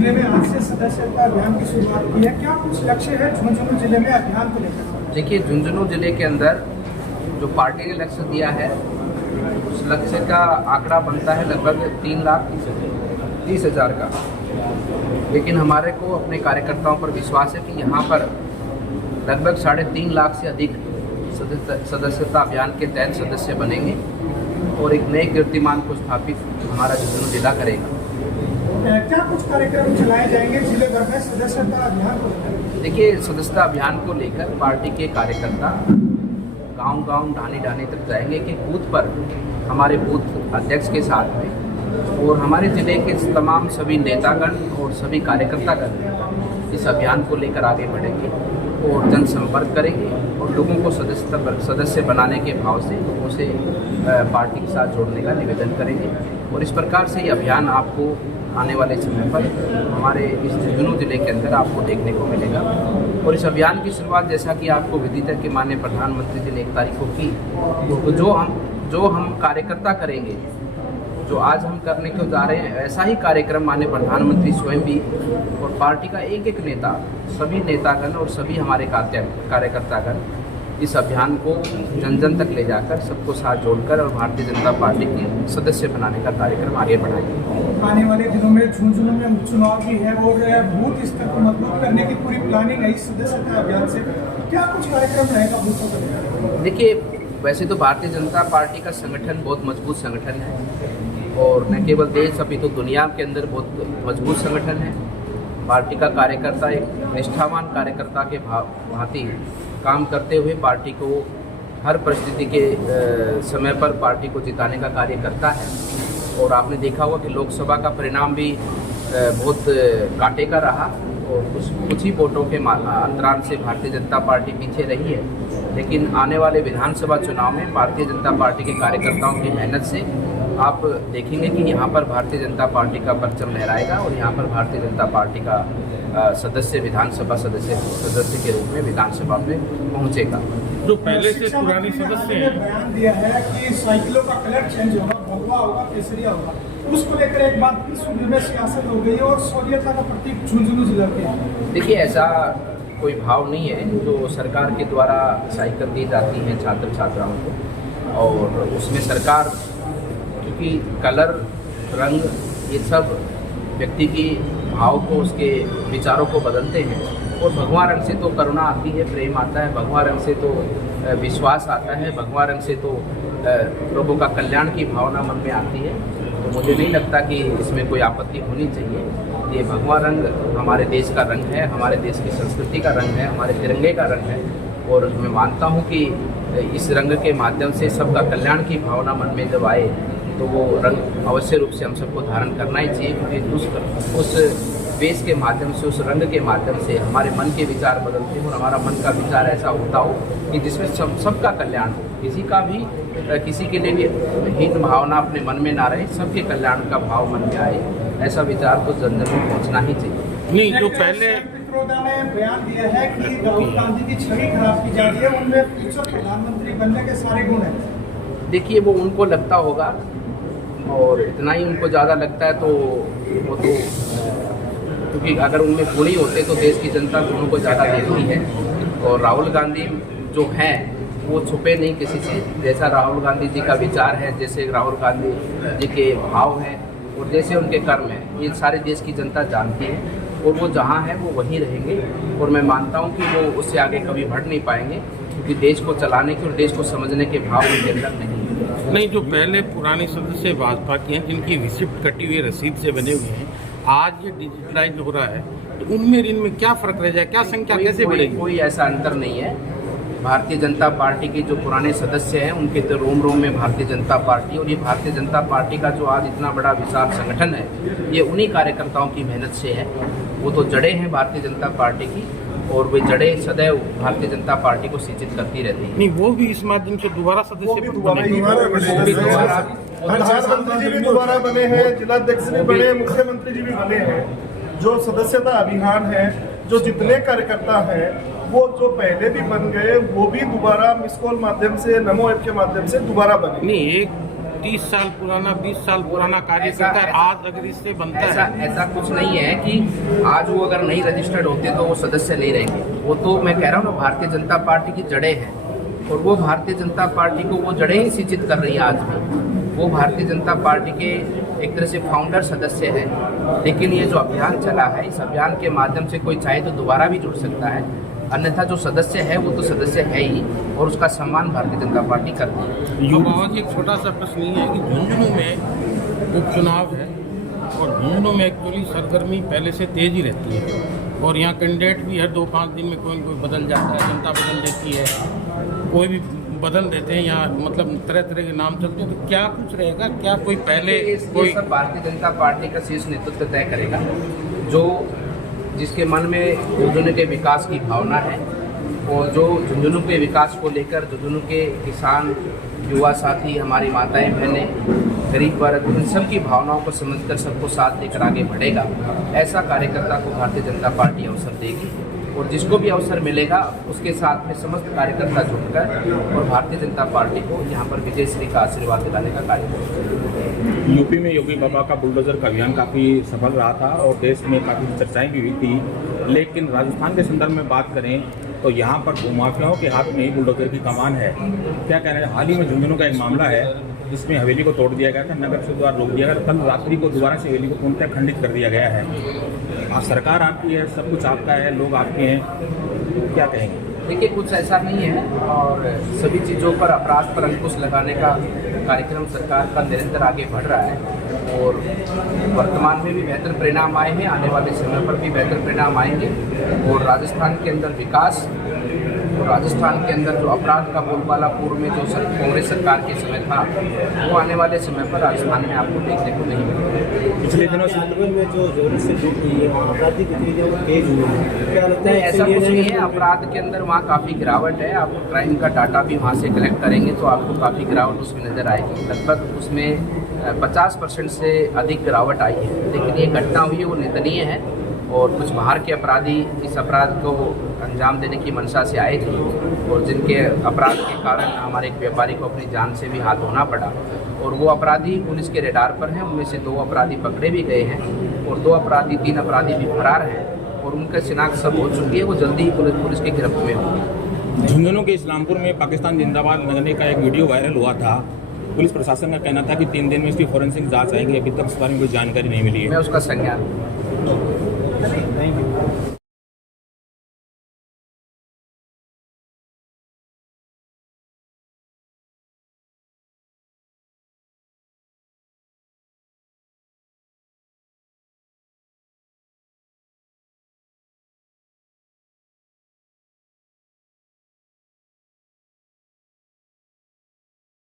जिले में आज से सदस्यता अभियान की शुरुआत की है, क्या कुछ लक्ष्य है झुंझुनू जिले में अभियान को लेकर? देखिए, झुंझुनू जिले के अंदर जो पार्टी ने लक्ष्य दिया है उस लक्ष्य का आंकड़ा बनता है लगभग 3,30,000 का। लेकिन हमारे को अपने कार्यकर्ताओं पर विश्वास है कि यहाँ पर लगभग 3.5 लाख से अधिक सदस्यता अभियान के तहत सदस्य बनेंगे और एक नए कीर्तिमान को स्थापित हमारा झुंझुनू जिला करेगा। क्या कुछ कार्यक्रम चलाए जाएंगे जिले भर में सदस्यता अभियान को लेकर? देखिए, सदस्यता अभियान को लेकर पार्टी के कार्यकर्ता गांव-गांव, ढाणी-ढाणी तक जाएंगे कि बूथ पर हमारे बूथ अध्यक्ष के साथ में और हमारे जिले के तमाम सभी नेतागण और सभी कार्यकर्तागण इस अभियान को लेकर आगे बढ़ेंगे और जनसंपर्क करेंगे और लोगों को सदस्य बनाने के भाव से लोगों से पार्टी के साथ जोड़ने का निवेदन करेंगे। और इस प्रकार से ये अभियान आपको आने वाले समय पर हमारे इस झुंझुनू जिले के अंदर आपको देखने को मिलेगा। और इस अभियान की शुरुआत, जैसा कि आपको विदित है कि माननीय प्रधानमंत्री जी ने 1 तारीख को की, तो जो हम कार्यकर्ता करेंगे, जो आज हम करने को जा रहे हैं, ऐसा ही कार्यक्रम माननीय प्रधानमंत्री स्वयं भी और पार्टी का एक एक नेता, सभी नेतागण और सभी हमारे कार्यकर्तागण इस अभियान को जन जन तक ले जाकर सबको साथ जोड़कर और भारतीय जनता पार्टी के सदस्य बनाने का कार्यक्रम आगे बढ़ाएंगे। आने वाले दिनों में झुंझुनू में उपचुनाव भी है और बूथ स्तर पर मजबूत करने की पूरी प्लानिंग है इस सदस्यता अभियान से। क्या कुछ कार्यक्रम रहेगा बूथों पर? देखिए, वैसे तो भारतीय जनता पार्टी का संगठन बहुत मजबूत संगठन है और न केवल देश अपितु दुनिया के अंदर बहुत मजबूत संगठन है। पार्टी का कार्यकर्ता एक निष्ठावान कार्यकर्ता के भांति काम करते हुए पार्टी को हर परिस्थिति के समय पर पार्टी को जिताने का कार्य करता है। और आपने देखा होगा कि लोकसभा का परिणाम भी बहुत कांटे का रहा और कुछ ही वोटों के अंतराल से भारतीय जनता पार्टी पीछे रही है। लेकिन आने वाले विधानसभा चुनाव में भारतीय जनता पार्टी के कार्यकर्ताओं की मेहनत से आप देखेंगे कि यहाँ पर भारतीय जनता पार्टी का परचम लहराएगा और यहाँ पर भारतीय जनता पार्टी का सदस्य विधानसभा सदस्य के रूप में विधानसभा में पहुँचेगा। जो पहले से पुरानी सदस्य हैं, बयान दिया है कि साइकिलों का कलर चेंज होगा, भगवा होगा, केसरिया होगा, उसको लेकर एक बात की सूबे में सियासत हो गई और शौर्यता का प्रतीक झुंझुनू जिला के। देखिए, ऐसा कोई भाव नहीं है। जो सरकार के द्वारा साइकिल दी जाती है छात्र छात्राओं को और उसमें सरकार क्योंकि कलर, रंग, ये सब व्यक्ति की भाव को, उसके विचारों को बदलते हैं। और भगवा रंग से तो करुणा आती है, प्रेम आता है, भगवा रंग से तो विश्वास आता है, भगवा रंग से तो लोगों का कल्याण की भावना मन में आती है। तो मुझे नहीं लगता कि इसमें कोई आपत्ति होनी चाहिए। ये भगवा रंग हमारे देश का रंग है, हमारे देश की संस्कृति का रंग है, हमारे तिरंगे का रंग है। और मैं मानता हूँ कि इस रंग के माध्यम से सबका कल्याण की भावना मन में जब आए तो वो रंग अवश्य रूप से हम सबको धारण करना ही चाहिए, क्योंकि उस वेश के माध्यम से, उस रंग के माध्यम से हमारे मन के विचार बदलते हो और हमारा मन का विचार ऐसा होता हो कि जिसमें सबका कल्याण हो, किसी के लिए भी हीन भावना अपने मन में ना रहे, सबके कल्याण का भाव मन में आए, ऐसा विचार तो जन जन में पहुँचना ही चाहिए। नहीं, जो पहले ने बयान दिया है कि राहुल गांधी की छवि खराब की जा रही है, उनमें फ्यूचर प्रधानमंत्री बनने के सारे गुण हैं। देखिए, वो उनको लगता होगा और इतना ही उनको ज़्यादा लगता है तो वो तो क्योंकि अगर उनमें गुण ही होते तो देश की जनता गुणों को ज़्यादा देखती है। और राहुल गांधी जो हैं वो छुपे नहीं किसी से। जैसा राहुल गांधी जी का विचार है, जैसे राहुल गांधी जी के भाव हैं और जैसे उनके कर्म हैं, ये सारे देश की जनता जानती है और वो जहाँ हैं वो वहीं रहेंगे। और मैं मानता हूँ कि वो उससे आगे कभी बढ़ नहीं पाएंगे, क्योंकि देश को चलाने के और देश को समझने के भाव उनके अंदर नहीं। जो पहले पुराने सदस्य भाजपा के हैं, जिनकी रिसिप्ट कटी हुई रसीद से बने हुए हैं, आज ये डिजिटलाइज हो रहा है, तो उनमें इनमें क्या फर्क रह जाए, क्या संख्या कैसे बढ़ेगी? कोई ऐसा अंतर नहीं है। भारतीय जनता पार्टी के जो पुराने सदस्य हैं उनके तो रोम रोम में भारतीय जनता पार्टी, और ये भारतीय जनता पार्टी का जो आज इतना बड़ा विशाल संगठन है, ये उन्हीं कार्यकर्ताओं की मेहनत से है। वो तो जड़ें हैं भारतीय जनता पार्टी की और वे जड़ें सदैव भारतीय जनता पार्टी को सिंचित करती रहती हैं। नहीं, वो भी इस माध्यम से दोबारा सदस्य प्रधानमंत्री जी भी दोबारा बने हैं, जिलाध्यक्ष भी बने, मुख्यमंत्री जी भी बने हैं। जो सदस्यता अभियान है, जो जितने कार्यकर्ता हैं, वो जो पहले भी बन गए वो भी दोबारा मिस कॉल माध्यम से, नमो ऐप के माध्यम से दोबारा बने। नहीं, एक 30 साल पुराना 20 साल पुराना कार्यकर्ता है, आज अगर इससे बनता ऐसा है ऐसा कुछ नहीं है कि आज वो अगर नहीं रजिस्टर्ड होते तो वो सदस्य नहीं रहेंगे। वो तो मैं कह रहा हूँ ना, भारतीय जनता पार्टी की जड़ें हैं और वो भारतीय जनता पार्टी को वो जड़ें ही सिंचित कर रही है आज भी। वो भारतीय जनता पार्टी के एक तरह से फाउंडर सदस्य हैं। लेकिन ये जो अभियान चला है, इस अभियान के माध्यम से कोई चाहे तो दोबारा भी जुड़ सकता है, अन्यथा जो सदस्य है वो तो सदस्य है ही और उसका सम्मान भारतीय जनता पार्टी करती है। अब और एक छोटा सा प्रश्न ये है कि झुंझुनू में उपचुनाव है और झुंझुनू में एक्चुअली सरगर्मी पहले से तेज ही रहती है और यहाँ कैंडिडेट भी हर 2-5 दिन में कोई न कोई बदल जाता है, जनता बदल देती है, कोई भी बदल देते हैं, यहाँ मतलब तरह तरह के नाम चलते हैं। तो क्या कुछ रहेगा, क्या कोई पहले कोई सब भारतीय जनता पार्टी का शीर्ष नेतृत्व तय करेगा। जो जिसके मन में झुंझुनू के विकास की भावना है और जो झुंझुनू के विकास को लेकर झुंझुनू के किसान, युवा साथी, हमारी माताएं बहनें, गरीब वर्ग, उन सब की भावनाओं को समझकर सबको साथ लेकर आगे बढ़ेगा, ऐसा कार्यकर्ता को भारतीय जनता पार्टी अवसर देगी। और जिसको भी अवसर मिलेगा उसके साथ में समस्त कार्यकर्ता जुटकर और भारतीय जनता पार्टी को यहाँ पर विजय श्री का आशीर्वाद दिलाने का कार्य करेंगे। यूपी में योगी बाबा का बुलडोजर का अभियान काफ़ी सफल रहा था और देश में काफ़ी चर्चाएं भी हुई थी, लेकिन राजस्थान के संदर्भ में बात करें तो यहाँ पर भूमाफियाओं के हाथ में ही बुलडोजर की कमान है। क्या कह रहे हैं, हाल ही में झुंझुनू का एक मामला है जिसमें हवेली को तोड़ दिया गया था, नगर से द्वार रोक दिया गया था, कल रात्रि को दोबारा से हवेली को पूर्णतः खंडित कर दिया गया है। आज सरकार आपकी है, सब कुछ आपका है, लोग आपके हैं, क्या कहेंगे? देखिए, कुछ ऐसा नहीं है और सभी चीज़ों पर अपराध पर अंकुश लगाने का कार्यक्रम सरकार का निरंतर आगे बढ़ रहा है और वर्तमान में भी बेहतर परिणाम आए हैं, आने वाले समय पर भी बेहतर परिणाम आएंगे। और राजस्थान के अंदर विकास और राजस्थान के अंदर जो अपराध का बोलबाला पूर्व में जो कांग्रेस सरकार के समय था, वो आने वाले समय पर राजस्थान में आपको देखने को नहीं मिलेगा। पिछले दिनों से में जो जोर से आपराधिक गतिविधियां तेज हुई है, क्या लगता है ऐसा कुछ नहीं है। अपराध के अंदर वहाँ काफ़ी गिरावट है। आप क्राइम का डाटा भी वहाँ से कलेक्ट करेंगे तो आपको काफ़ी गिरावट उसमें नज़र आएगी। लगभग उसमें 50% से अधिक गिरावट आई है। लेकिन ये घटना हुई है वो निंदनीय है और कुछ बाहर के अपराधी इस अपराध को अंजाम देने की मंशा से आए थे और जिनके अपराध के कारण हमारे एक व्यापारी को अपनी जान से भी हाथ धोना पड़ा और वो अपराधी पुलिस के रेडार पर हैं। उनमें से 2 अपराधी पकड़े भी गए हैं और 3 अपराधी भी फरार हैं और उनका शिनाख्त सब हो चुकी है। वो जल्दी ही पुलिस की गिरफ्त में होंगे। झुंझुनू के इस्लामपुर में पाकिस्तान जिंदाबाद लगने का एक वीडियो वायरल हुआ था। पुलिस प्रशासन का कहना था कि 3 दिन में इसकी फॉरेंसिक जांच आएगी, अभी तक इस बारे में कोई जानकारी नहीं मिली है। मैं उसका संज्ञान